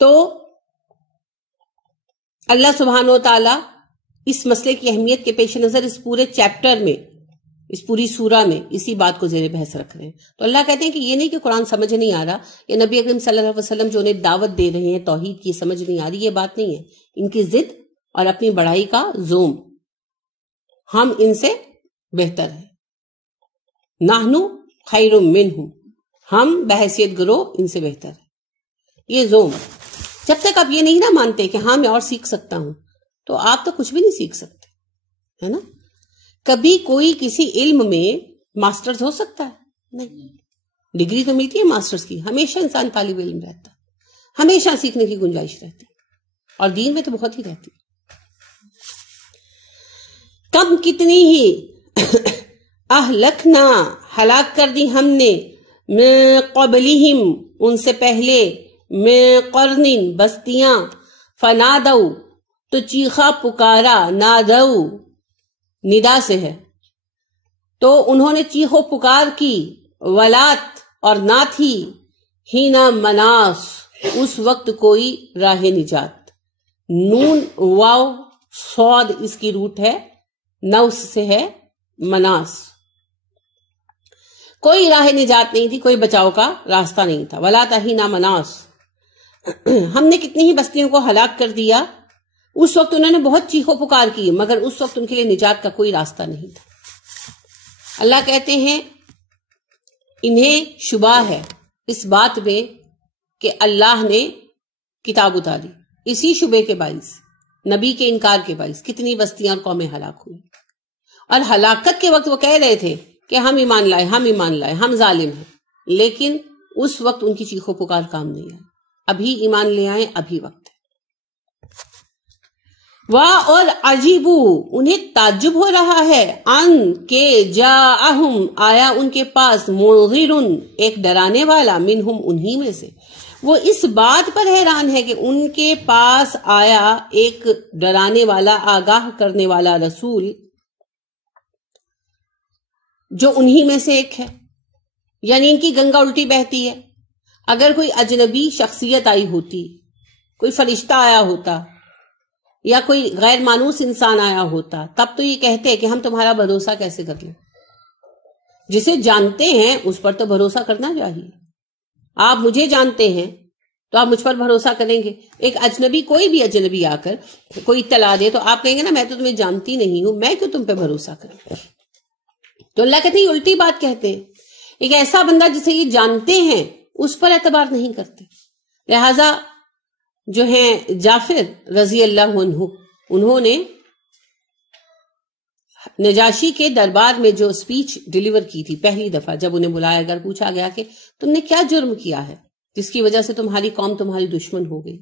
تو اللہ سبحانہ و تعالی اس مسئلے کی اہمیت کے پیش نظر اس پورے چیپٹر میں، اس پوری سورہ میں اسی بات کو زیر بحث رکھ رہے ہیں. تو اللہ کہتے ہیں کہ یہ نہیں کہ قرآن سمجھ نہیں آ رہا، یا نبی اکرم صلی اللہ علیہ وسلم جو انہیں دعوت دے رہے ہیں توحید کی سمجھ نہیں آ رہی، یہ بات نہیں ہے. ان کی ضد اور اپنی بڑائی کا زوم، ہم ان سے بہتر ہیں. نحنو خیر منہم، ہم بحیثیت گروہ ان سے بہتر ہیں. یہ زوم، جب تک آپ یہ نہیں نہ مانتے کہ ہاں میں اور سیکھ سکتا ہوں، تو آپ تو کچھ بھی نہیں سیکھ سکتے، ہے نا. کبھی کوئی کسی علم میں ماسٹرز ہو سکتا ہے؟ نہیں. ڈگری تو ملتی ہے ماسٹرز کی، ہمیشہ انسان طالب علم رہتا ہے، ہمیشہ سیکھنے کی گنجائش رہتی ہے، اور دین میں تو بہت ہی رہتی ہے. کم کتنی ہی اہلکنا ہلاک کر دی ہم نے، من قبلہم ان سے پہلے، من قرن بستیاں، فنادو تو چیخا پکارا، نادو ندا سے ہے، تو انہوں نے چیخو پکار کی، ولات اور نہ تھی، ہینا مناس اس وقت کوئی راہ نجات. نون واو صاد اس کی روٹ ہے، نوس سے ہے مناس، کوئی راہ نجات نہیں تھی، کوئی بچاؤ کا راستہ نہیں تھا. ولا تہینا مناس، ہم نے کتنی ہی بستیوں کو ہلاک کر دیا. اس وقت انہوں نے بہت چیخو پکار کی، مگر اس وقت ان کے لیے نجات کا کوئی راستہ نہیں تھا. اللہ کہتے ہیں انہیں شبہ ہے اس بات میں کہ اللہ نے کتاب اتاری، اسی شبے کے باعث، نبی کے انکار کے باعث کتنی بستیاں اور قومیں ہلاک ہوئی. اور ہلاکت کے وقت وہ کہہ رہے تھے کہ ہم ایمان لائے، ہم ایمان لائے، ہم ظالم ہیں، لیکن اس وقت ان کی چیخو پکار کام نہیں آئی. ابھی ایمان لے آئیں، ابھی وقت ہے. واہ اور عجیبو انہیں تعجب ہو رہا ہے، ان کے جاءہم آیا ان کے پاس، منذر ایک ڈرانے والا، منہم انہی میں سے. وہ اس بات پر حیران ہے کہ ان کے پاس آیا ایک ڈرانے والا، آگاہ کرنے والا رسول، جو انہی میں سے ایک ہے. یعنی ان کی گنگا الٹی بہتی ہے. اگر کوئی اجنبی شخصیت آئی ہوتی، کوئی فرشتہ آیا ہوتا یا کوئی غیر مانوس انسان آیا ہوتا، تب تو یہ کہتے کہ ہم تمہارا بھروسہ کیسے کر لیں. جسے جانتے ہیں اس پر تو بھروسہ کرنا چاہیے. آپ مجھے جانتے ہیں تو آپ مجھ پر بھروسہ کریں گے. ایک اجنبی، کوئی بھی اجنبی آ کر کوئی اطلاع دے تو آپ کہیں گے نا میں تو تمہیں جانتی نہیں ہوں، میں کیوں تم پہ بھروسہ کروں. تو اللہ کہتے ہیں الٹی بات کہتے ہیں. ایک ایسا بندہ جسے یہ جانتے ہیں اس پر اعتبار نہیں کرتے. لہذا جو ہیں جعفر رضی اللہ عنہ، انہوں نے نجاشی کے دربار میں جو سپیچ ڈیلیور کی تھی پہلی دفعہ، جب انہیں بلایا اگر پوچھا گیا کہ تم نے کیا جرم کیا ہے جس کی وجہ سے تمہاری قوم تمہاری دشمن ہو گئی،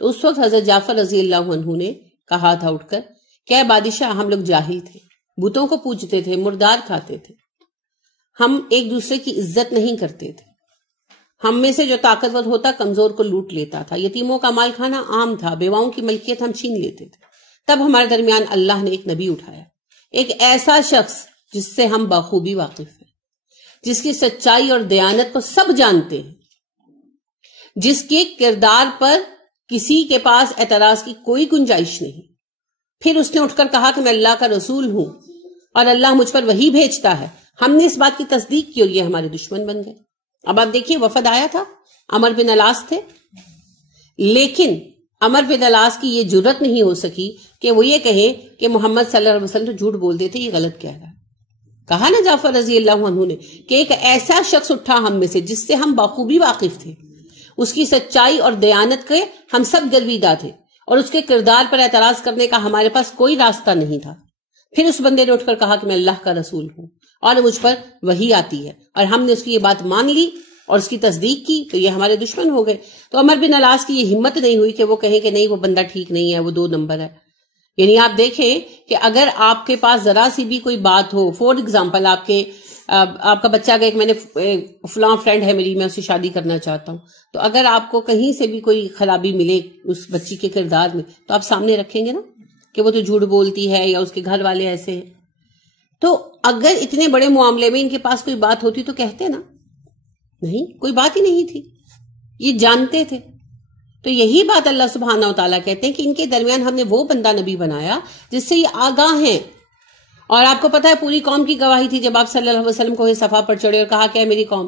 تو اس وقت حضرت جعفر رضی اللہ عنہ نے کہا تھا اٹھ کر کہ اے بادشاہ، ہم لوگ جاہل تھے، بتوں کو پوجتے تھے، مردار کھاتے تھے، ہم ایک دوسرے کی عزت نہیں کرتے تھے، ہم میں سے جو طاقتور ہوتا کمزور کو لوٹ لیتا تھا، یتیموں کا مال کھانا عام تھا، بیواؤں کی ملکیت ہم چھین لیتے تھے. تب ہمارے درمیان اللہ نے ایک نبی اٹھایا، ایک ایسا شخص جس سے ہم بخوبی واقف ہیں، جس کی سچائی اور دیانت کو سب جانتے ہیں، جس کے کردار پر کسی کے پاس اعتراض کی کوئی گنجائش نہیں. پھر اس نے اٹھ کر کہا کہ میں اللہ کا رسول ہوں اور اللہ مجھ پر وحی بھیجتا ہے. ہم نے اس بات کی تصدیق کی اور یہ ہمارے دشمن بن گئے. اب آپ دیکھیے، وفد آیا تھا، عمر بن الاس تھے، لیکن عمر بن الاس کی یہ جرت نہیں ہو سکی کہ وہ یہ کہیں کہ محمد صلی اللہ علیہ وسلم تو جھوٹ بولتے تھے، یہ غلط کہہ رہا ہے. کہا نا جعفر رضی اللہ عنہ نے کہ ایک ایسا شخص اٹھا ہم میں سے جس سے ہم بخوبی واقف تھے، اس کی سچائی اور دیانت کے ہم سب گرویدہ تھے، اور اس کے کردار پر اعتراض کرنے کا ہمارے پاس کوئی راستہ نہیں تھا. پھر اس بندے نے اٹھ کر کہا کہ میں اللہ کا رسول ہوں اور مجھ پر وحی آتی ہے، اور ہم نے اس کی یہ بات مان لی اور اس کی تصدیق کی، تو یہ ہمارے دشمن ہو گئے. تو عمر بن الاس کی یہ ہمت نہیں ہوئی کہ وہ کہیں کہ نہیں وہ بندہ ٹھیک نہیں ہے، وہ 2 نمبر ہے. یعنی آپ دیکھیں کہ اگر آپ کے پاس ذرا سی بھی کوئی بات ہو، فور ایگزامپل آپ کا بچہ کہ میں نے فلاں فرینڈ ہے میری، میں اسے شادی کرنا چاہتا ہوں، تو اگر آپ کو کہیں سے بھی کوئی خرابی ملے اس بچی کے کردار میں تو آپ سامنے رکھیں گے نا کہ وہ تو جھوٹ بولتی ہے یا اس کے گھر والے ایسے ہیں. تو اگر اتنے بڑے معاملے میں ان کے پاس کوئی بات ہوتی تو کہتے نا، نہیں، کوئی بات ہی نہیں تھی. یہ جانتے تھے تو یہی بات اللہ سبحانہ و تعالیٰ کہتے ہیں کہ ان کے درمیان ہم نے وہ بندہ نبی بنایا جس سے یہ آگاہ ہیں. اور آپ کو پتا ہے پوری قوم کی گواہی تھی جب آپ صلی اللہ علیہ وسلم کو صفا پر چڑھے اور کہا کہ اے میری قوم،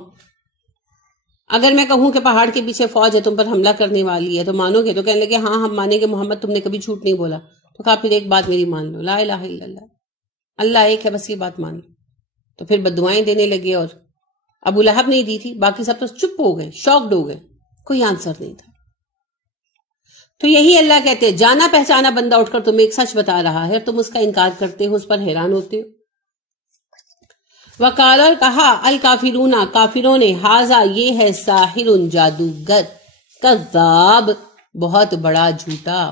اگر میں کہوں کہ پہاڑ کے پیچھے فوج ہے تم پر حملہ کرنے والی ہے تو مانو گے؟ تو کہنے لگے ہاں ہم مانیں گے محمد، تم نے کبھی جھوٹ نہیں بولا. تو کہا پھر ایک بات میری مان لو، لا الہ الا اللہ، اللہ ایک ہے، بس یہ بات مان لو. تو پھر بددعائیں دینے لگے، اور ابو لہب نہیں دی تھی، باقی سب تو چپ ہو گئے، شاکڈ ہو گئے، کوئی آنسر نہیں تھا. تو یہی اللہ کہتے ہیں جانا پہچانا بندہ اٹھ کر تمہیں ایک سچ بتا رہا ہے اور تم اس کا انکار کرتے ہو، اس پر حیران ہوتے ہو. وقال، اور کہا، الکافرون، کافروں نے، ھذا، یہ ہے، ساحر، جادوگر، کذاب، بہت بڑا جھوٹا،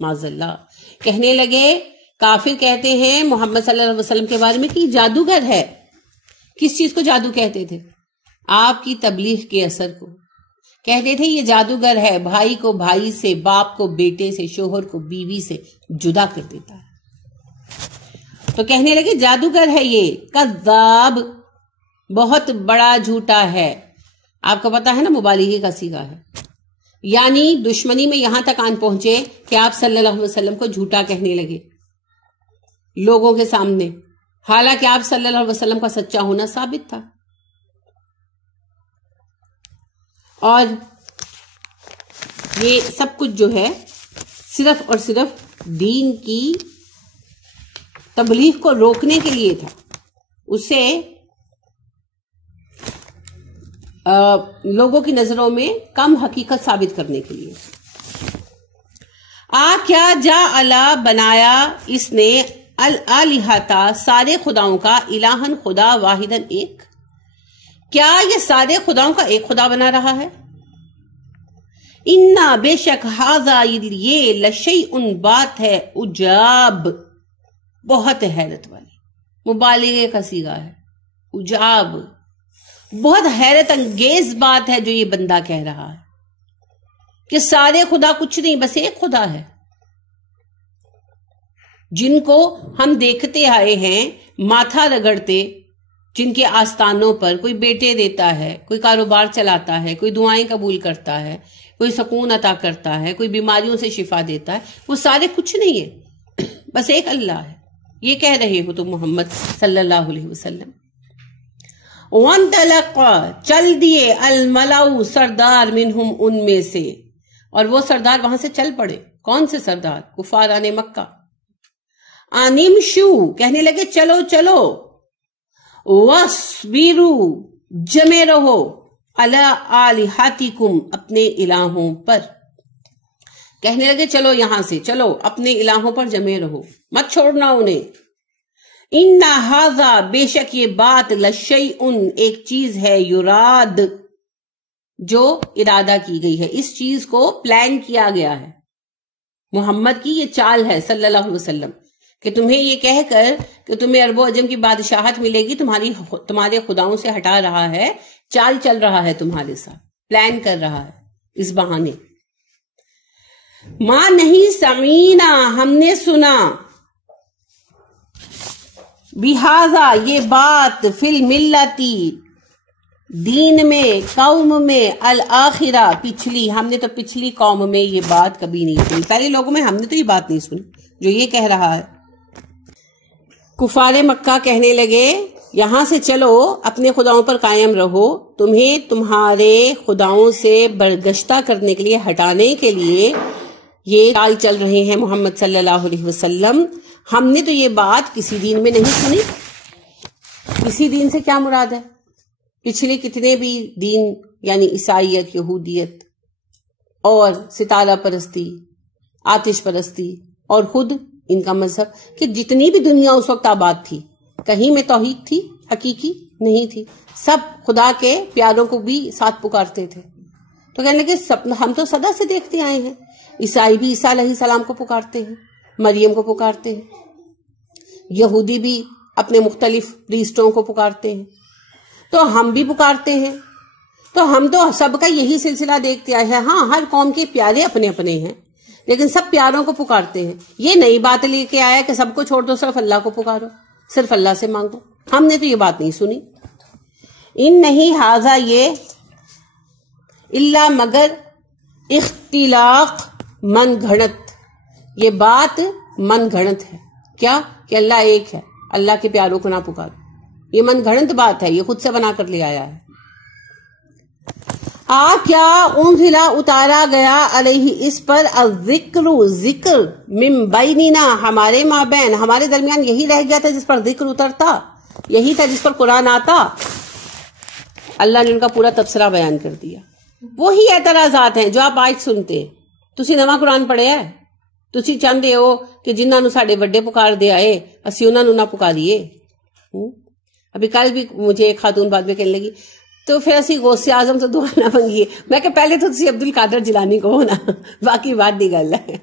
معاذ اللہ. کہنے لگے، کافر کہتے ہیں محمد صلی اللہ علیہ وسلم کے بارے میں کہ جادوگر ہے. کس چیز کو جادو کہتے تھے؟ آپ کی تبلیغ کے اثر کو کہتے تھے یہ جادوگر ہے، بھائی کو بھائی سے، باپ کو بیٹے سے، شوہر کو بیوی سے جدا کر دیتا ہے. تو کہنے لگے جادوگر ہے یہ، کذاب، بہت بڑا جھوٹا ہے. آپ کو پتا ہے نا مبالغے کا صیغہ ہے، یعنی دشمنی میں یہاں تک آن پہنچے کہ آپ صلی اللہ علیہ وسلم کو جھوٹا کہنے لگے لوگوں کے سامنے، حالانکہ آپ صلی اللہ علیہ وسلم کا سچا ہونا ثابت تھا. اور یہ سب کچھ جو ہے صرف اور صرف دین کی تبلیغ کو روکنے کے لیے تھا، اسے لوگوں کی نظروں میں کم حقیقت ثابت کرنے کے لیے. کیا جعل، بنایا اس نے، الالہۃ، سارے خداؤں کا، الہن، خدا، واحدن، ایک. کیا یہ سارے خداؤں کا ایک خدا بنا رہا ہے؟ انا، بے شک، ھذا، یہ، لشیء، بات ہے، عجاب، بہت حیرت والی، مبالغے کا صیغہ ہے، عجاب، بہت حیرت انگیز بات ہے جو یہ بندہ کہہ رہا ہے کہ سارے خدا کچھ نہیں، بس ایک خدا ہے. جن کو ہم دیکھتے آئے ہیں ماتھا رگڑتے، جن کے آستانوں پر کوئی بیٹے دیتا ہے، کوئی کاروبار چلاتا ہے، کوئی دعائیں قبول کرتا ہے، کوئی سکون عطا کرتا ہے، کوئی بیماریوں سے شفا دیتا ہے، وہ سارے کچھ نہیں ہے، بس ایک اللہ ہے. یہ کہہ رہے ہو تم محمد صلی اللہ علیہ وسلم. وانطلق، چل دیے، الملأ، سردار، منہم، ان میں سے، اور وہ سردار وہاں سے چل پڑے. کون سے سردار؟ کفاران مکہ. انمشو، کہنے لگے چلو چلو، وَاصْبِرُوا، جمے رہو، عَلَىٰ آلِہَتِكُمْ، اپنے الہوں پر. کہنے لگے چلو یہاں سے، چلو اپنے الہوں پر جمے رہو، مت چھوڑنا انہیں. اِنَّ هَذَا، بے شک یہ بات، لَشَيْءٌ، ایک چیز ہے، یراد، جو ارادہ کی گئی ہے، اس چیز کو پلان کیا گیا ہے. محمد کی یہ چال ہے صلی اللہ علیہ وسلم کہ تمہیں یہ کہہ کر کہ تمہیں عرب و عجم کی بادشاہت ملے گی، تمہارے خداؤں سے ہٹا رہا ہے، چال چل رہا ہے تمہارے ساتھ، پلان کر رہا ہے اس بہانے. ماں نہیں سمینا، ہم نے سنا، بہذا، یہ بات، فی الملتی، دین میں، قوم میں، الآخرہ، پچھلی، ہم نے تو پچھلی قوم میں یہ بات کبھی نہیں سنی، پہلے لوگوں میں ہم نے تو یہ بات نہیں سنی جو یہ کہہ رہا ہے. کفار مکہ کہنے لگے یہاں سے چلو، اپنے خداؤں پر قائم رہو، تمہیں تمہارے خداؤں سے برگشتہ کرنے کے لیے، ہٹانے کے لیے یہ چال چل رہے ہیں محمد صلی اللہ علیہ وسلم. ہم نے تو یہ بات کسی دین میں نہیں سنی. کسی دین سے کیا مراد ہے؟ پچھلے کتنے بھی دین، یعنی عیسائیت، یہودیت اور ستارہ پرستی، آتش پرستی، اور خود ان کا مذہب، کہ جتنی بھی دنیا اس وقت آباد تھی، کہیں میں توحید تھی؟ حقیقی نہیں تھی. سب خدا کے پیاروں کو بھی ساتھ پکارتے تھے. تو کہنے لگے ہم تو صدا سے دیکھتے آئے ہیں، عیسائی بھی عیسیٰ علیہ السلام کو پکارتے ہیں، مریم کو پکارتے ہیں، یہودی بھی اپنے مختلف پریسٹوں کو پکارتے ہیں، تو ہم بھی پکارتے ہیں. تو ہم تو سب کا یہی سلسلہ دیکھتے آئے ہیں. ہاں، ہر قوم کے پیارے اپنے اپنے ہیں، لیکن سب پیاروں کو پکارتے ہیں. یہ نئی بات لے کے آیا کہ سب کو چھوڑ دو، صرف اللہ کو پکارو، صرف اللہ سے مانگو. ہم نے تو یہ بات نہیں سنی. ان نہیں، ھذا، یہ، الا، مگر، اختلاق من گھڑت، یہ بات من گھڑت ہے. کیا کہ اللہ ایک ہے، اللہ کے پیاروں کو نہ پکارو. یہ من گھڑت بات ہے، یہ خود سے بنا کر لے آیا ہے. کیا انزلا اتارا گیا علیہ اس پر الذکر ذکر من بیننا ہمارے مابین، ہمارے درمیان یہی رہ گیا تھا جس پر ذکر اترتا، یہی تھا جس پر قرآن آتا. اللہ نے ان کا پورا تبصرہ بیان کر دیا. وہی اعتراضات ہیں جو آپ آج سنتے ہیں. تسی نواں قرآن پڑھیا ہے، تسی چاہتے ہو کہ جنہاں نو ساڈے وڈے پکار دے آئے اسی انہاں نو نہ پکاریے. ابھی کل بھی مجھے ایک خاتون بعد میں کہنے لگی تو پھر اسی غوث اعظم سے دعا نہ منگیے. میں کہ پہلے تو تسی عبد القادر جیلانی کو ہونا، باقی بات دی گل ہے.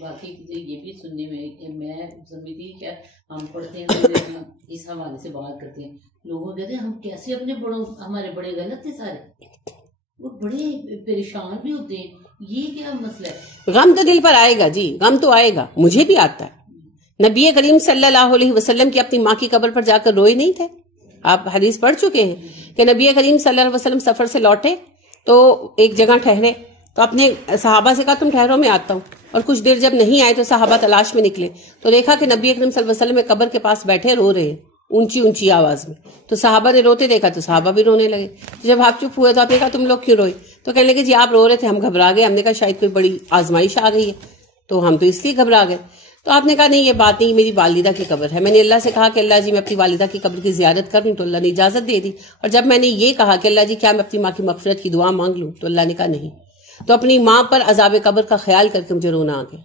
باقی یہ بھی سننے میں کہ میں سمجھتی کہ ہم پڑھتے ہیں اس حوالے سے بات کرتے ہیں، لوگوں کہتے ہیں ہم کیسے اپنے بڑوں، ہمارے بڑے غلط تھے سارے، وہ بڑے پریشان بھی ہوتے ہیں. یہ کیا مسئلہ ہے؟ غم تو دل پر آئے گا جی، غم تو آئے گا، مجھے بھی آتا ہے. نبی کریم صلی اللہ علیہ وسلم کی اپنی ماں کی قبر پر جا کر روئے نہیں تھے؟ آپ حدیث پڑھ چکے ہیں کہ نبی کریم صلی اللہ علیہ وسلم سفر سے لوٹے تو ایک جگہ ٹھہرے تو اپنے صحابہ سے کہا تم ٹھہرو میں آتا ہوں. اور کچھ دیر جب نہیں آئے تو صحابہ تلاش میں نکلے تو دیکھا کہ نبی کریم صلی اللہ علیہ وسلم قبر کے پاس بیٹھے رو رہے ہیں اونچی اونچی آواز میں. تو صحابہ نے روتے دیکھا تو صحابہ بھی رونے لگے. جب آپ چپ ہوئے تو آپ نے کہا تم لوگ کیوں روئے؟ تو کہنے لگے جی آپ رو رہے تھے، ہم گھبرا گئے. ہم نے کہا شاید کوئی بڑی آزمائش آ گئی ہے تو ہم تو اس لیے گھبرا گئے. تو آپ نے کہا نہیں یہ بات نہیں، میری والدہ کی قبر ہے. میں نے اللہ سے کہا کہ اللہ جی میں اپنی والدہ کی قبر کی زیارت کروں تو اللہ نے اجازت دے دی. اور جب میں نے یہ کہا کہ اللہ جی کیا میں اپنی ماں کی مغفرت کی دعا مانگ لوں تو اللہ نے کہا نہیں. تو اپنی ماں پر عذاب قبر کا خیال کر کے مجھے رونا آ گیا.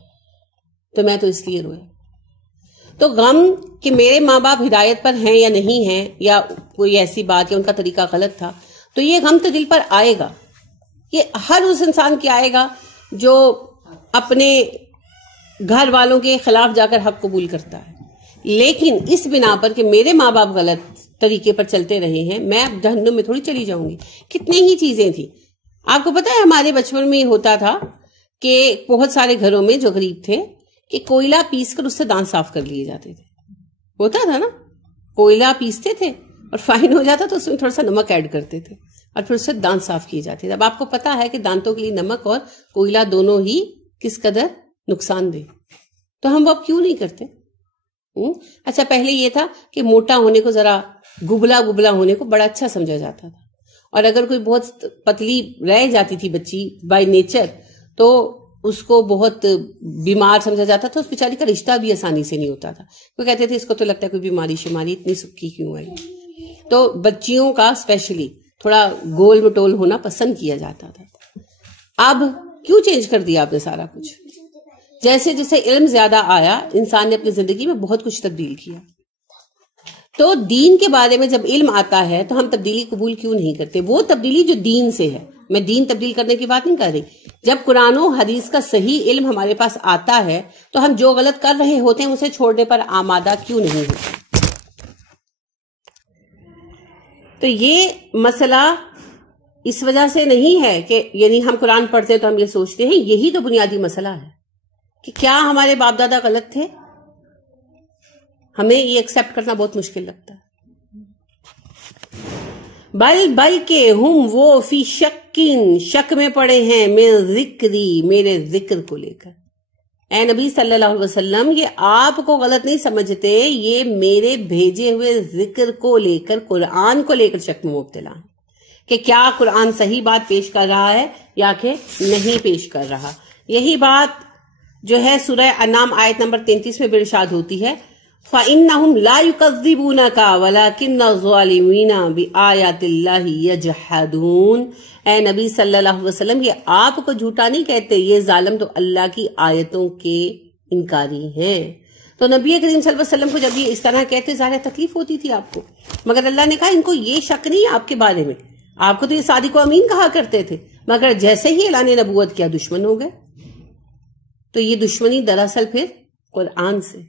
تو میں تو اس لیے رویا. تو غم کہ میرے ماں باپ ہدایت پر ہیں یا نہیں ہیں، یا کوئی ایسی بات یا ان کا طریقہ غلط تھا، تو یہ غم تو دل پر آئے گا. یہ ہر اس انسان کے آئے گا جو اپنے گھر والوں کے خلاف جا کر حق قبول کرتا ہے. لیکن اس بنا پر کہ میرے ماں باپ غلط طریقے پر چلتے رہے ہیں میں اب جہنم میں تھوڑی چلی جاؤں گی. کتنی ہی چیزیں تھیں. آپ کو پتا ہے ہمارے بچپن میں یہ ہوتا تھا کہ بہت سارے گھروں میں جو غریب تھے کہ کوئلہ پیس کر اس سے دانت صاف کر لیے جاتے تھے. ہوتا تھا نا، کوئلہ پیستے تھے اور فائن ہو جاتا تو اس میں تھوڑا سا نمک ایڈ کرتے تھے اور پھر اس سے دانت صاف کیے جاتے تھے. اب آپ کو پتا ہے کہ دانتوں کے لیے نمک اور کوئلہ دونوں ہی کس قدر نقصان دہ، تو ہم وہ اب کیوں نہیں کرتے؟ اچھا پہلے یہ تھا کہ موٹا ہونے کو، ذرا گبلا گبلا ہونے کو بڑا اچھا سمجھا جاتا تھا، اور اگر کوئی بہت پتلی رہ جاتی تھی بچی بائی نیچر تو اس کو بہت بیمار سمجھا جاتا تھا. اس بیچاری کا رشتہ بھی آسانی سے نہیں ہوتا تھا. وہ کہتے تھے اس کو تو لگتا ہے کوئی بیماری شماری، اتنی سکی کیوں ہے. تو بچیوں کا اسپیشلی تھوڑا گول مٹول ہونا پسند کیا جاتا تھا. اب کیوں چینج کر دیا آپ نے سارا کچھ؟ جیسے جیسے علم زیادہ آیا انسان نے اپنی زندگی میں بہت کچھ تبدیل کیا. تو دین کے بارے میں جب علم آتا ہے تو ہم تبدیلی قبول کیوں نہیں کرتے؟ وہ تبدیلی جو دین سے ہے. میں دین تبدیل کرنے کی بات نہیں کر رہی. جب قرآن و حدیث کا صحیح علم ہمارے پاس آتا ہے تو ہم جو غلط کر رہے ہوتے ہیں اسے چھوڑنے پر آمادہ کیوں نہیں ہوتے؟ تو یہ مسئلہ اس وجہ سے نہیں ہے کہ یعنی ہم قرآن پڑھتے ہیں تو ہم یہ سوچتے ہیں. یہی تو بنیادی مسئلہ ہے کہ کیا ہمارے باپ دادا غلط تھے؟ ہمیں یہ ایکسپٹ کرنا بہت مشکل لگتا ہے. بلکہ ہم وہ فی شکین شک میں پڑے ہیں میرے ذکری، میرے ذکر کو لے کر. اے نبی صلی اللہ علیہ وسلم یہ آپ کو غلط نہیں سمجھتے، یہ میرے بھیجے ہوئے ذکر کو لے کر، قرآن کو لے کر شک میں مبتلا ہیں کہ کیا قرآن صحیح بات پیش کر رہا ہے یا کہ نہیں پیش کر رہا. یہی بات جو ہے سورہ انعام آیت نمبر 33 میں بھی ارشاد ہوتی ہے فَإِنَّهُمْ لَا يُكَذِّبُونَكَ وَلَكِنَّ الظَّالِمِينَ بِآيَاتِ اللَّهِ يَجْحَدُونَ. اے نبی صلی اللہ علیہ وسلم یہ آپ کو جھوٹا نہیں کہتے، یہ ظالم تو اللہ کی آیتوں کے انکاری ہیں. تو نبی کریم صلی اللہ علیہ وسلم کو جب یہ اس طرح کہتے ظاہر تکلیف ہوتی تھی آپ کو، مگر اللہ نے کہا ان کو یہ شک نہیں آپ کے بارے میں. آپ کو تو یہ صادق و امین کہا کرتے تھے، مگر جیسے ہی اعلان نبوت کیا دشمن ہو گئے. تو یہ دشمنی دراصل پھر قرآن سے.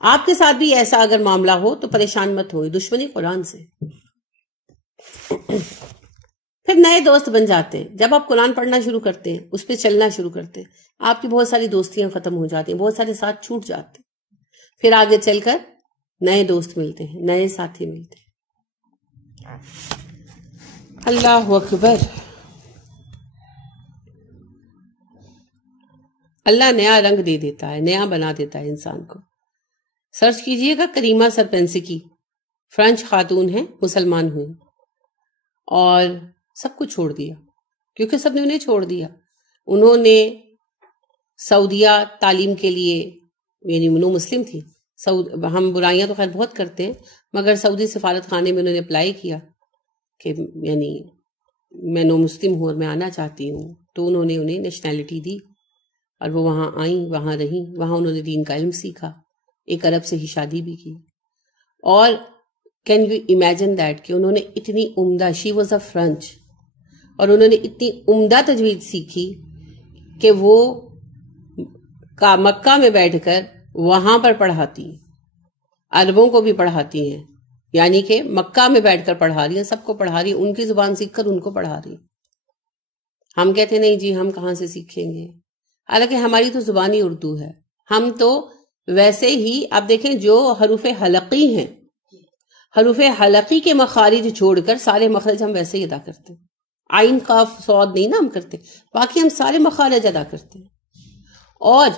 آپ کے ساتھ بھی ایسا اگر معاملہ ہو تو پریشان مت ہوئے، دشمنی قرآن سے. پھر نئے دوست بن جاتے ہیں جب آپ قرآن پڑھنا شروع کرتے ہیں، اس پہ چلنا شروع کرتے ہیں، آپ کی بہت ساری دوستیاں ختم ہو جاتی ہیں، بہت سارے ساتھ چھوٹ جاتے ہیں. پھر آگے چل کر نئے دوست ملتے ہیں، نئے ساتھی ملتے ہیں. اللہ اکبر. اللہ نیا رنگ دے دیتا ہے، نیا بنا دیتا ہے انسان کو. سرچ کیجئے گا، کریمہ سرپنسکی فرینچ خاتون ہیں، مسلمان ہوئی اور سب کچھ چھوڑ دیا، کیونکہ سب نے انہیں چھوڑ دیا. انہوں نے سعودیہ تعلیم کے لیے، یعنی نو مسلم تھی، ہم برائیاں تو خیر بہت کرتے ہیں، مگر سعودی سفارت خانے میں انہوں نے اپلائی کیا کہ یعنی میں نو مسلم ہوں اور میں آنا چاہتی ہوں، تو انہوں نے انہیں نیشنلٹی دی اور وہ وہاں آئیں، وہاں رہیں، وہاں انہوں نے دین کا علم سیکھا، ایک عرب سے ہی شادی بھی کی. اور کین یو امیجن دیٹ کہ انہوں نے اتنی عمدہ، شی واز اے فرینچ، اور انہوں نے اتنی عمدہ تجوید سیکھی کہ وہ مکہ میں بیٹھ کر وہاں پر پڑھاتی ہیں، عربوں کو بھی پڑھاتی ہیں، یعنی کہ مکہ میں بیٹھ کر پڑھا رہی ہیں، سب کو پڑھا رہی ہیں، ان کی زبان سیکھ کر ان کو پڑھا رہی ہیں. ہم کہتے نہیں جی ہم کہاں سے سیکھیں گے، حالانکہ ہماری تو زبانی اردو ہے. ہم تو ویسے ہی آپ دیکھیں جو حروف حلقی ہیں، حروف حلقی کے مخارج چھوڑ کر سارے مخرج ہم ویسے ہی ادا کرتے ہیں. عین قاف صاد نہیں نا ہم کرتے، باقی ہم سارے مخارج ادا کرتے ہیں. اور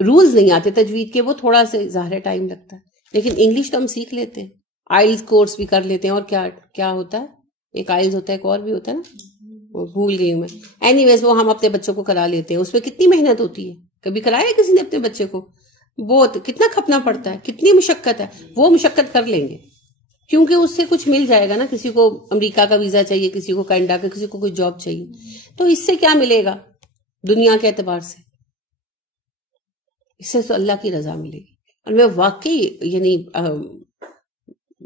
رولز نہیں آتے تجوید کے، وہ تھوڑا سے ظاہر ٹائم لگتا ہے، لیکن انگلش تو ہم سیکھ لیتے ہیں، آئلز کورس بھی کر لیتے ہیں. اور کیا ہوتا ہے، ایک آئلز ہوتا ہے، ایک اور بھی ہوتا ہے نا، بھول گئی ہوں میں. اینی ویز وہ ہم اپنے بچوں کو کرا لیتے ہیں. اس میں کتنی محنت ہوتی ہے، کبھی کرایا کسی نے اپنے بچے کو؟ بہت، کتنا کھپنا پڑتا ہے، کتنی مشقت ہے. وہ مشقت کر لیں گے کیونکہ اس سے کچھ مل جائے گا نا. کسی کو امریکہ کا ویزا چاہیے، کسی کو کینیڈا کا، کسی کو کوئی جاب چاہیے، تو اس سے کیا ملے گا دنیا کے اعتبار سے؟ اس سے تو اللہ کی رضا ملے گی. اور میں واقعی یعنی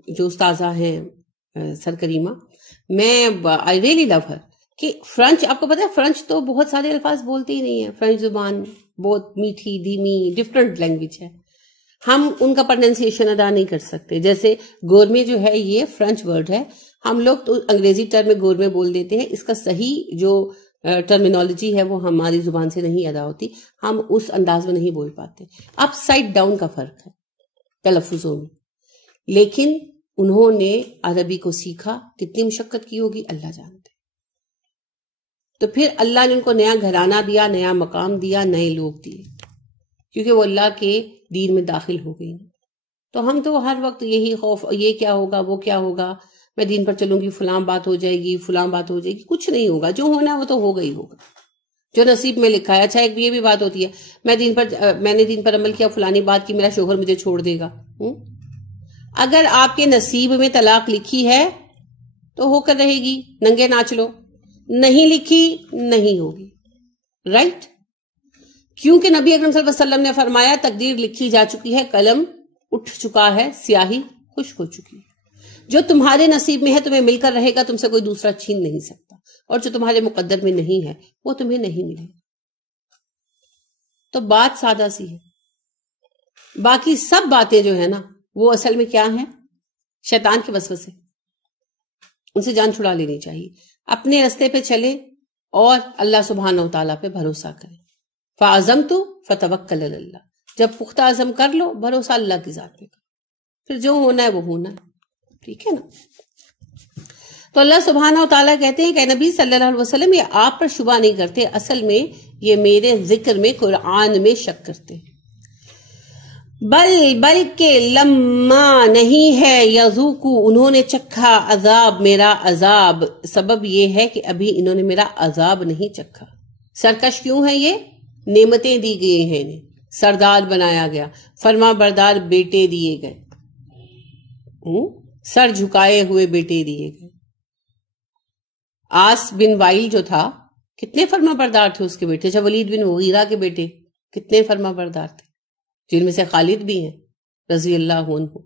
جو استاذہ ہیں سر کریمہ، میں آئی ریئلی لو ہر. کہ فرینچ، آپ کو پتا ہے فرینچ تو بہت سارے الفاظ بولتے ہی نہیں ہیں. فرینچ زبان بہت میٹھی، دھیمی، ڈفرنٹ لینگویج ہے. ہم ان کا پروننسیشن ادا نہیں کر سکتے. جیسے گورمے جو ہے یہ فرینچ ورڈ ہے، ہم لوگ تو انگریزی ٹرم میں گورمے بول دیتے ہیں. اس کا صحیح جو ٹرمینالوجی ہے وہ ہماری زبان سے نہیں ادا ہوتی، ہم اس انداز میں نہیں بول پاتے. اپ سائڈ ڈاؤن کا فرق ہے تلفظوں میں. لیکن انہوں نے عربی کو سیکھا، کتنی مشقت کی ہوگی اللہ جانتے. تو پھر اللہ نے ان کو نیا گھرانہ دیا، نیا مقام دیا، نئے لوگ دیے، کیونکہ وہ اللہ کے دین میں داخل ہو گئی. تو ہم تو ہر وقت یہی خوف، یہ کیا ہوگا، وہ کیا ہوگا، میں دین پر چلوں گی فلاں بات ہو جائے گی، فلاں بات ہو جائے گی. کچھ نہیں ہوگا، جو ہونا ہے وہ تو ہوگا ہی ہوگا، جو نصیب میں لکھا ہے. اچھا ایک یہ بھی بات ہوتی ہے، میں نے دین پر عمل کیا، فلانی بات کی، میرا شوہر مجھے چھوڑ دے گا. اگر آپ کے نصیب میں طلاق لکھی ہے تو ہو کر رہے گی، ننگے ناچ لو. نہیں لکھی نہیں ہوگی، رائٹ؟ کیونکہ نبی اکرم صلی اللہ علیہ وسلم نے فرمایا تقدیر لکھی جا چکی ہے، قلم اٹھ چکا ہے، سیاہی خشک ہو چکی ہے. جو تمہارے نصیب میں ہے تمہیں مل کر رہے گا، تم سے کوئی دوسرا چھین نہیں سکتا. اور جو تمہارے مقدر میں نہیں ہے وہ تمہیں نہیں ملے. تو بات سادہ سی ہے. باقی سب باتیں جو ہے نا وہ اصل میں کیا ہیں؟ شیطان کے وسوسے. ان سے جان چھڑا لینی چاہیے. اپنے رستے پہ چلے اور اللہ سبحانہ و تعالیٰ پہ بھروسہ کریں. فَعَزَمْتُ فَتَوَكَّلْ عَلَى اللَّهِ. جب پختہ عزم کر لو، بھروسہ اللہ کی ذات پہ کرو، پھر جو ہونا ہے وہ ہونا ہے. ٹھیک ہے نا؟ تو اللہ سبحانہ و تعالیٰ کہتے ہیں کہ نبی صلی اللہ علیہ وسلم یہ آپ پر شبہ نہیں کرتے، اصل میں یہ میرے ذکر میں، قرآن میں شک کرتے ہیں. بلکہ لما نہیں ہے، یذوقو انہوں نے چکھا، عذاب میرا عذاب. سبب یہ ہے کہ ابھی انہوں نے میرا عذاب نہیں چکھا. سرکش کیوں ہے؟ یہ نعمتیں دی گئی ہیں، انہیں سردار بنایا گیا، فرما بردار بیٹے دیے گئے، سر جھکائے ہوئے بیٹے دیے گئے. آس بن وائل جو تھا کتنے فرما بردار تھے اس کے بیٹے. اچھا ولید بن مغیرہ کے بیٹے کتنے فرما بردار تھے، جن میں سے خالد بھی ہیں رضی اللہ عنہ.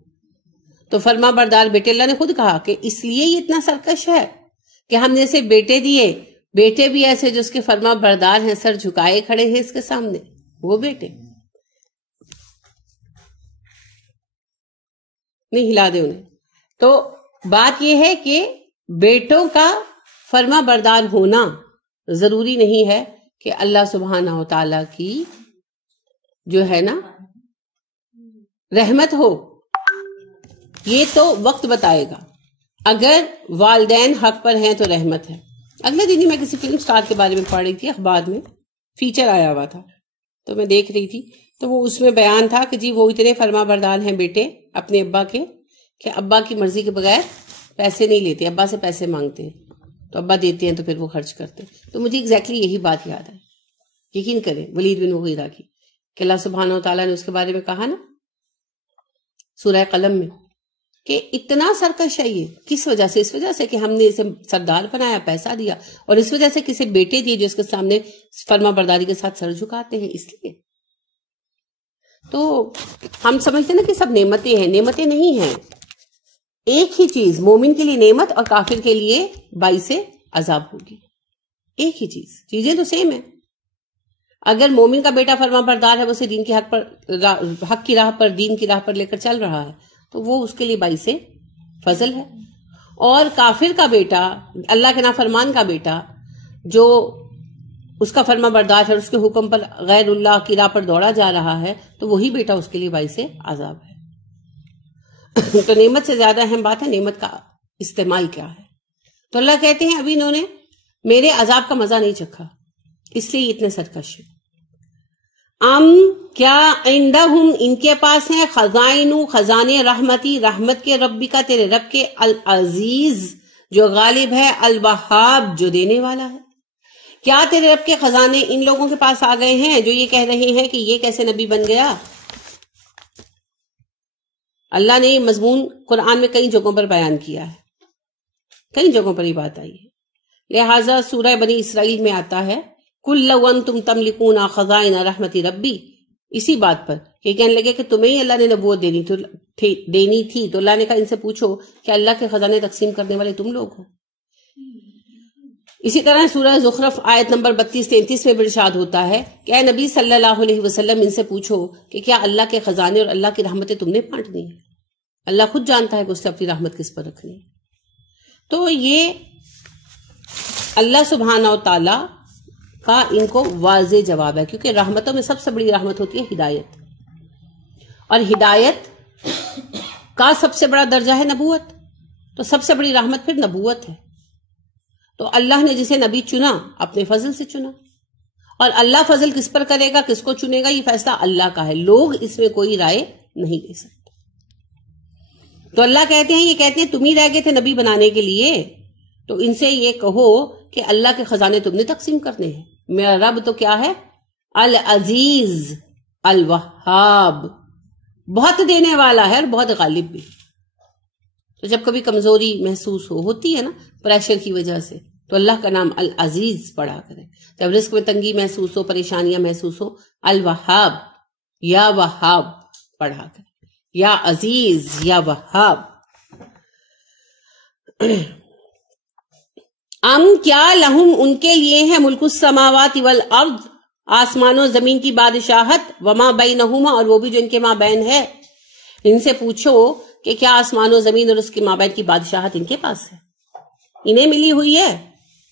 تو فرما بردار بیٹے. اللہ نے خود کہا کہ اس لیے یہ اتنا سرکش ہے کہ ہم نے اسے بیٹے دیے، بیٹے بھی ایسے جو اس کے فرما بردار ہیں، سر جھکائے کھڑے ہیں اس کے سامنے، وہ بیٹے نہیں ہلا دے انہیں. تو بات یہ ہے کہ بیٹوں کا فرما بردار ہونا ضروری نہیں ہے کہ اللہ سبحانہ و تعالی کی جو ہے نا رحمت ہو. یہ تو وقت بتائے گا. اگر والدین حق پر ہیں تو رحمت ہے. اگلے دن ہی میں کسی فلم سٹار کے بارے میں پڑھ رہی تھی اخبار میں، فیچر آیا ہوا تھا تو میں دیکھ رہی تھی، تو وہ اس میں بیان تھا کہ جی وہ اتنے فرما بردار ہیں بیٹے اپنے ابا کے کہ ابا کی مرضی کے بغیر پیسے نہیں لیتے، ابا سے پیسے مانگتے ہیں تو ابا دیتے ہیں تو پھر وہ خرچ کرتے ہیں. تو مجھے ایگزیکٹلی یہی بات یاد ہے. یقین کریں ولید بن مغیرہ کی کہ اللہ سبحانہ و تعالیٰ نے اس کے بارے میں کہا نا سورہ قلم میں کہ اتنا سرکش ہے یہ. کس وجہ سے؟ اس وجہ سے کہ ہم نے اسے سردار بنایا، پیسہ دیا، اور اس وجہ سے کسی بیٹے دیے جو اس کے سامنے فرما برداری کے ساتھ سر جھکاتے ہیں. اس لیے تو ہم سمجھتے ہیں نا کہ سب نعمتیں ہیں، نعمتیں نہیں ہیں. ایک ہی چیز مومن کے لیے نعمت اور کافر کے لیے باعث عذاب ہوگی. ایک ہی چیز، چیزیں تو سیم ہیں. اگر مومن کا بیٹا فرما بردار ہے، وہ اسے دین کے حق کی راہ پر، دین کی راہ پر لے کر چل رہا ہے، تو وہ اس کے لیے باعث فضل ہے. اور کافر کا بیٹا، اللہ کے نافرمان کا بیٹا جو اس کا فرما بردار ہے، اس کے حکم پر غیر اللہ کی راہ پر دوڑا جا رہا ہے، تو وہی بیٹا اس کے لیے باعث عذاب ہے. تو نعمت سے زیادہ اہم بات ہے نعمت کا استعمال کیا ہے. تو اللہ کہتے ہیں ابھی انہوں نے میرے عذاب کا مزہ نہیں چکھا، اس لیے اتنے سرکش ہیں. کیا عندہم ان کے پاس ہیں خزانے رحمتی، رحمت کے ربی کا، تیرے رب کے، العزیز جو غالب ہے، الوہاب جو دینے والا ہے. کیا تیرے رب کے خزانے ان لوگوں کے پاس آ گئے ہیں جو یہ کہہ رہے ہیں کہ یہ کیسے نبی بن گیا؟ اللہ نے یہ مضمون قرآن میں کئی جگہوں پر بیان کیا ہے، کئی جگہوں پر یہ بات آئی ہے. لہٰذا سورہ بنی اسرائیل میں آتا ہے کُلْ لَوْ أَنْتُمْ تَمْلِكُونَ خَزَائِنَ رَحْمَتِ رَبِّ، اسی بات پر کہ کہنے لگے کہ تمہیں ہی اللہ نے نبوت دینی تھی. تو اللہ نے کہا ان سے پوچھو کہ اللہ کے خزانے تقسیم کرنے والے تم لوگ ہو. اسی طرح سورہ زخرف آیت نمبر 32-33 میں ارشاد ہوتا ہے کہ اے نبی صلی اللہ علیہ وسلم ان سے پوچھو کہ کیا اللہ کے خزانے اور اللہ کی رحمتیں تم نے بانٹنی ہیں؟ اللہ خود جانتا ہے کہ اس نے اپنی رحمت کس پر رکھنی ہے. تو یہ اللہ سبحانہ و تعالی کا ان کو واضح جواب ہے، کیونکہ رحمتوں میں سب سے بڑی رحمت ہوتی ہے ہدایت، اور ہدایت کا سب سے بڑا درجہ ہے نبوت. تو سب سے بڑی رحمت پھر نبوت ہے. تو اللہ نے جسے نبی چنا اپنے فضل سے چنا، اور اللہ فضل کس پر کرے گا، کس کو چنے گا، یہ فیصلہ اللہ کا ہے. لوگ اس میں کوئی رائے نہیں دے سکتے. تو اللہ کہتے ہیں تم ہی رہ گئے تھے نبی بنانے کے لیے، تو ان سے یہ کہو کہ اللہ کے خزانے تم نے تقسیم کرنے ہیں. میرا رب تو کیا ہے؟ العزیز الوہاب، بہت دینے والا ہے اور بہت غالب بھی. تو جب کبھی کمزوری محسوس ہوتی ہے نا پریشر کی وجہ سے، تو اللہ کا نام العزیز پڑھا کرے. جب رزق میں تنگی محسوس ہو، پریشانیاں محسوس ہو، الوہاب یا وہاب پڑھا کرے، یا عزیز یا وہاب. کیا لہم ان کے لیے ہے ملک السماوات والارض، آسمان و زمین کی بادشاہت، وما بینہما اور وہ بھی جو ان کے مابین ہے. ان سے پوچھو کہ کیا آسمان و زمین اور اس کے مابین کی بادشاہت ان کے پاس ہے، انہیں ملی ہوئی ہے،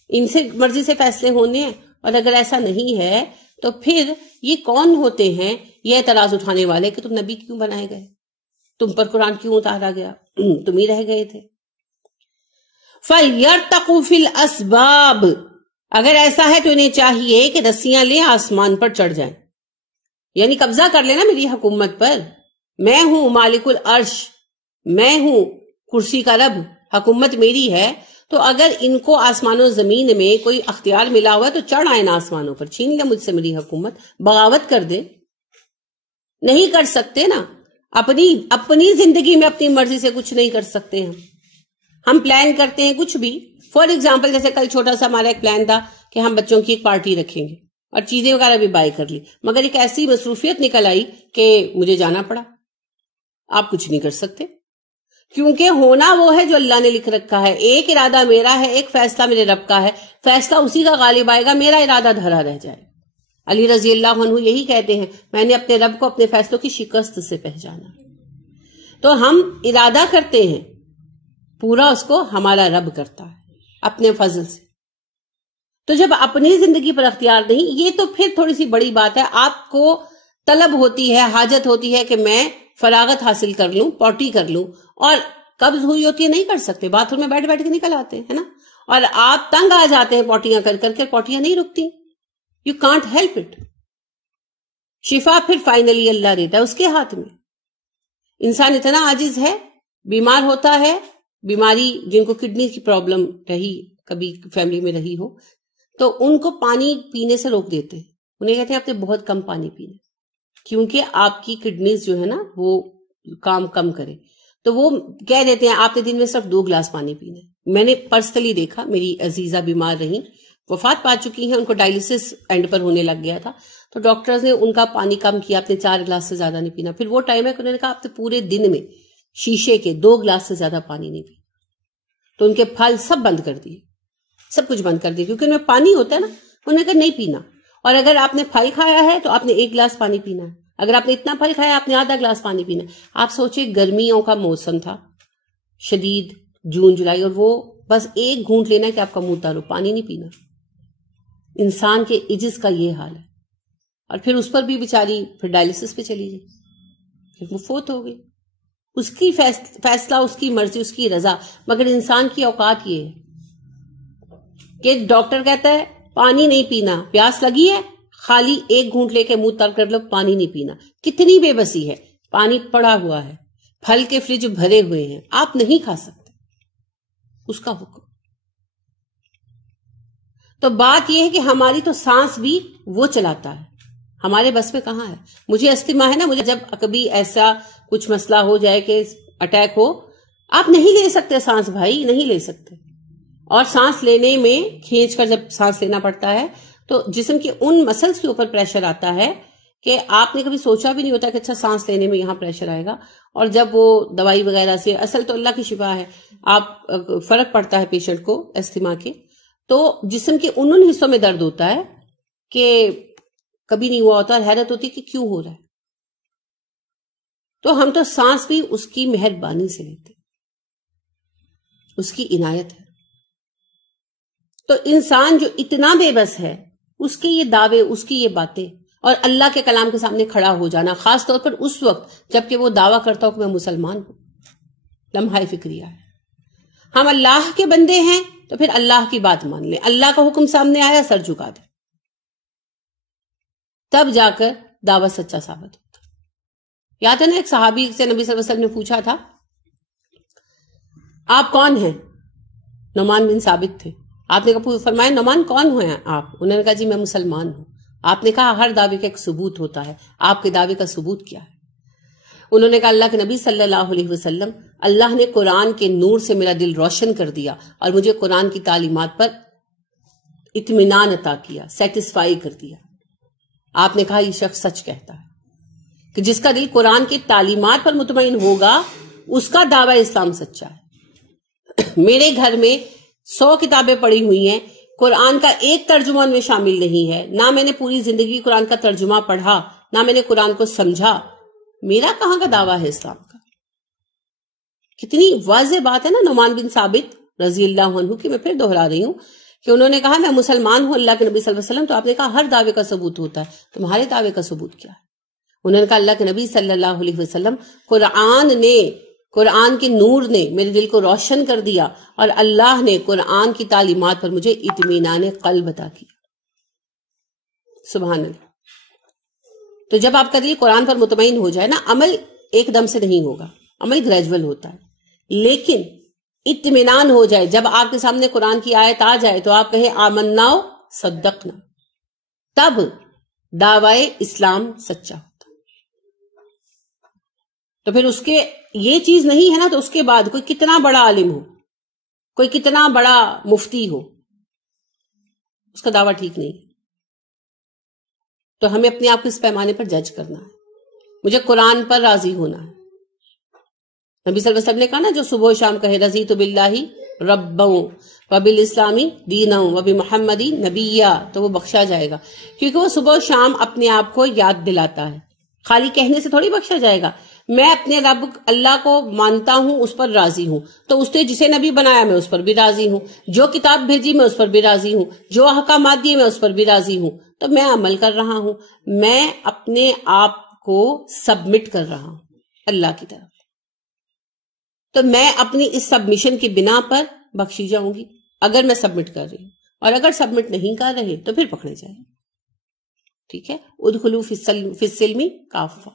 ان سے مرضی سے فیصلے ہونے ہیں. اور اگر ایسا نہیں ہے تو پھر یہ کون ہوتے ہیں یہ اعتراض اٹھانے والے کہ تم نبی کیوں بنائے گئے، تم پر قرآن کیوں اتارا گیا، تم ہی رہ گئے تھے. فَلْيَرْتَقُوا فِي الْأَسْبَابِ، اگر ایسا ہے تو انہیں چاہیے کہ رسیاں لیں آسمان پر چڑھ جائیں، یعنی قبضہ کر لینا میری حکومت پر. میں ہوں مالک العرش، میں ہوں کرسی کا رب، حکومت میری ہے. تو اگر ان کو آسمان و زمین میں کوئی اختیار ملا ہوا ہے تو چڑھ آئے نا آسمانوں پر، چھین لے مجھ سے میری حکومت، بغاوت کر دے. نہیں کر سکتے نا، اپنی زندگی میں اپنی مرضی سے کچھ نہیں کر سکتے. ہم پلان کرتے ہیں کچھ بھی، فار ایگزامپل جیسے کل چھوٹا سا ہمارا ایک پلان تھا کہ ہم بچوں کی ایک پارٹی رکھیں گے اور چیزیں وغیرہ بھی بائی کر لی، مگر ایک ایسی مصروفیت نکل آئی کہ مجھے جانا پڑا. آپ کچھ نہیں کر سکتے، کیونکہ ہونا وہ ہے جو اللہ نے لکھ رکھا ہے. ایک ارادہ میرا ہے، ایک فیصلہ میرے رب کا ہے، فیصلہ اسی کا غالب آئے گا، میرا ارادہ دھرا رہ جائے. علی رضی اللہ عنہ یہی کہتے ہیں، میں نے اپنے رب کو اپنے فیصلوں کی شکست سے پہچانا. تو ہم ارادہ کرتے ہیں، پورا اس کو ہمارا رب کرتا ہے اپنے فضل سے. تو جب اپنی زندگی پر اختیار نہیں، یہ تو پھر تھوڑی سی بڑی بات ہے. آپ کو طلب ہوتی ہے، حاجت ہوتی ہے کہ میں فراغت حاصل کر لوں، پوٹی کر لوں، اور قبض ہوئی ہوتی ہے نہیں کر سکتے، باتھ روم میں بیٹھ کے نکل آتے ہیں نا، اور آپ تنگ آ جاتے ہیں پوٹیاں کر کے، پوٹیاں نہیں رکتی. You can't help it. شفا پھر فائنلی اللہ دیتا ہے، اس کے ہاتھ میں. انسان اتنا عاجز ہے، بیمار ہوتا ہے، بیماری جن کو کڈنی کی پرابلم رہی کبھی فیملی میں رہی ہو تو ان کو پانی پینے سے روک دیتے ہیں. انہیں کہتے ہیں آپ نے بہت کم پانی پینا، کیونکہ آپ کی کڈنیز جو ہے نا وہ کام کم کرے. تو وہ کہہ دیتے ہیں آپ نے دن میں صرف 2 گلاس پانی پینا ہے. میں نے پرسنلی دیکھا، میری عزیزہ بیمار رہی، وفات پا چکی ہیں، ان کو ڈائلسس اینڈ پر ہونے لگ گیا تھا، تو ڈاکٹرز نے ان کا پانی کم کیا، آپ نے 4 گلاس سے زیادہ نہیں پینا. پھر وہ ٹائم ہے کہ انہوں نے کہا آپ نے پورے دن میں شیشے کے 2 گلاس سے زیادہ پانی نہیں پینا. تو ان کے پھل سب بند کر دیے، سب کچھ بند کر دیا، کیونکہ ان میں پانی ہوتا ہے نا. انہوں نے کہا نہیں پینا، اور اگر آپ نے پھل کھایا ہے تو آپ نے 1 گلاس پانی پینا ہے، اگر آپ نے اتنا پھل کھایا آپ نے آدھا گلاس پانی پینا ہے. آپ سوچے گرمیوں کا موسم تھا شدید، جون جولائی، اور وہ بس 1 گھونٹ لینا ہے کہ آپ کا منہ اتارو، پانی نہیں پینا. انسان کے عجز کا یہ حال ہے. اور پھر اس پر بھی بیچاری پھر ڈائلسس پہ چلی گئی، پھر وہ فوت ہو گئی. اس کی فیصلہ، اس کی مرضی، اس کی رضا. مگر انسان کی اوقات یہ ہے کہ ڈاکٹر کہتا ہے پانی نہیں پینا، پیاس لگی ہے خالی 1 گھونٹ لے کے منہ تر کر لو، پانی نہیں پینا. کتنی بے بسی ہے. پانی پڑا ہوا ہے، پھل کے فریج بھرے ہوئے ہیں، آپ نہیں کھا سکتے، اس کا حکم. تو بات یہ ہے کہ ہماری تو سانس بھی وہ چلاتا ہے، ہمارے بس میں کہاں ہے. مجھے استھما ہے نا، مجھے جب کبھی ایسا کچھ مسئلہ ہو جائے کہ اٹیک ہو، آپ نہیں لے سکتے سانس بھائی، نہیں لے سکتے. اور سانس لینے میں کھینچ کر جب سانس لینا پڑتا ہے تو جسم کے ان مسلز کے اوپر پریشر آتا ہے کہ آپ نے کبھی سوچا بھی نہیں ہوتا کہ اچھا سانس لینے میں یہاں پریشر آئے گا. اور جب وہ دوائی وغیرہ سے، اصل تو اللہ کی شفا ہے، آپ فرق پڑتا ہے پیشنٹ کو استھما کے، تو جسم کے ان حصوں میں درد ہوتا ہے کہ کبھی نہیں ہوا ہوتا، اور حیرت ہوتی کہ کیوں ہو رہا ہے. تو ہم تو سانس بھی اس کی مہربانی سے لیتے، اس کی عنایت ہے. تو انسان جو اتنا بے بس ہے، اس کے یہ دعوے، اس کی یہ باتیں، اور اللہ کے کلام کے سامنے کھڑا ہو جانا، خاص طور پر اس وقت جبکہ وہ دعویٰ کرتا ہو کہ میں مسلمان ہوں، لمحہ فکریہ ہے. ہم اللہ کے بندے ہیں تو پھر اللہ کی بات مان لیں، اللہ کا حکم سامنے آیا سر جھکا دیں، تب جا کر دعویٰ سچا ثابت ہوتا. یاد ہے نا ایک صحابی سے نبی صلی اللہ علیہ وسلم نے پوچھا تھا آپ کون ہیں؟ نعمان بن ثابت تھے. آپ نے فرمایا نعمان کون ہیں آپ؟ انہوں نے کہا جی میں مسلمان ہوں. آپ نے کہا ہر دعوے کا ایک ثبوت ہوتا ہے، آپ کے دعوے کا ثبوت کیا ہے؟ انہوں نے کہا اللہ کے نبی صلی اللہ علیہ وسلم، اللہ نے قرآن کے نور سے میرا دل روشن کر دیا اور مجھے قرآن کی تعلیمات پر اطمینان عطا کیا، سیٹسفائی کر دیا. آپ نے کہا یہ شخص سچ کہتا ہے کہ جس کا دل قرآن کی تعلیمات پر مطمئن ہوگا اس کا دعویٰ اسلام سچا ہے. میرے گھر میں 100 کتابیں پڑھی ہوئی ہیں، قرآن کا ایک ترجمہ ان میں شامل نہیں ہے، نہ میں نے پوری زندگی قرآن کا ترجمہ پڑھا، نہ میں نے قرآن کو سمجھا. میرا کہاں کا دعویٰ ہے اسلام کا؟ کتنی واضح بات ہے نا نعمان بن ثابت رضی اللہ عنہ کی. میں پھر دہرا رہی ہوں کہ انہوں نے کہا میں مسلمان ہوں اللہ کے نبی صلی اللہ علیہ وسلم. تو آپ نے کہا ہر دعوے کا ثبوت ہوتا ہے، تمہارے دعوے کا ثبوت کیا ہے؟ انہوں نے کہا اللہ کے نبی صلی اللہ علیہ وسلم، قرآن کے نور نے میرے دل کو روشن کر دیا اور اللہ نے قرآن کی تعلیمات پر مجھے اطمینان قلب عطا کیا. سبحان اللہ. تو جب آپ کا دل قرآن پر مطمئن ہو جائے نا، عمل ایک دم سے نہیں ہوگا، عمل گریجول ہوتا ہے، لیکن اطمینان ہو جائے، جب آپ کے سامنے قرآن کی آیت آ جائے تو آپ کہیں آمنا صدقنا، تب دعوی اسلام سچا ہوتا. تو پھر اس کے یہ چیز نہیں ہے نا، تو اس کے بعد کوئی کتنا بڑا عالم ہو، کوئی کتنا بڑا مفتی ہو، اس کا دعویٰ ٹھیک نہیں. تو ہمیں اپنے آپ کو اس پیمانے پر جج کرنا ہے. مجھے قرآن پر راضی ہونا ہے. نبی صلی اللہ علیہ وسلم نے کہا نا جو صبح و شام کہے رضیت باللہ ربا وبالاسلام دینا وبمحمد نبیا، تو وہ بخشا جائے گا، کیونکہ وہ صبح و شام اپنے آپ کو یاد دلاتا ہے. خالی کہنے سے تھوڑی بخشا جائے گا. میں اپنے رب اللہ کو مانتا ہوں، اس پر راضی ہوں، تو اس نے جسے نبی بنایا میں اس پر بھی راضی ہوں، جو کتاب بھیجی میں اس پر بھی راضی ہوں، جو احکامات دیے میں اس پر بھی راضی ہوں. تو میں عمل کر رہا ہوں، میں اپنے آپ کو سبمٹ کر رہا ہوں اللہ کی طرف. تو میں اپنی اس سبمیشن کی بنا پر بخشی جاؤں گی اگر میں سبمٹ کر رہی ہوں، اور اگر سبمٹ نہیں کر رہے تو پھر پکڑے جائیں. ٹھیک ہے، ادخلوا فی السلم کافہ۔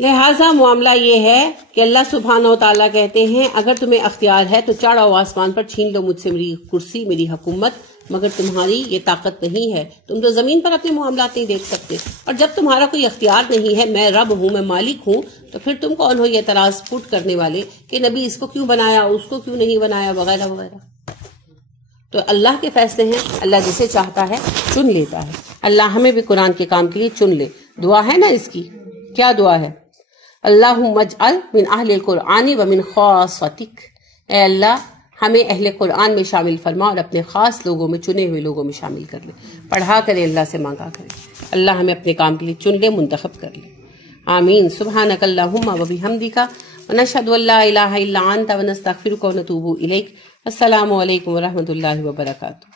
لہٰذا معاملہ یہ ہے کہ اللہ سبحانہ و تعالیٰ کہتے ہیں اگر تمہیں اختیار ہے تو چڑھو آسمان پر، چھین لو مجھ سے میری کرسی، میری حکومت، مگر تمہاری یہ طاقت نہیں ہے، تم تو زمین پر اپنے معاملات نہیں دیکھ سکتے، اور جب تمہارا کوئی اختیار نہیں ہے، میں رب ہوں، میں مالک ہوں، تو پھر تم کون ہو یہ اعتراض پٹ کرنے والے کہ نبی اس کو کیوں بنایا، اس کو کیوں نہیں بنایا، وغیرہ وغیرہ۔ تو اللہ کے فیصلے ہیں، اللہ جسے چاہتا ہے چن لیتا ہے۔ اللہ ہمیں بھی قرآن کے کام کے لیے چن لے۔ دعا ہے نا اس کی، کیا دعا ہے؟ اللہم اجعل من اہل القرآن ومن خاصتک، اے اللہ ہمیں اہل قرآن میں شامل فرما اور اپنے خاص لوگوں میں، چنے ہوئے لوگوں میں شامل کر لے۔ پڑھا کرے، اللہ سے مانگا کرے، اللہ ہمیں اپنے کام کے لیے چن لے، منتخب کر لے۔ آمین۔ سبحانک اللہم وبحمدک ونشہد ان لا الہ الا انت ونستغفرک ونتوب الیک۔ السلام علیکم ورحمۃ اللہ وبرکاتہ۔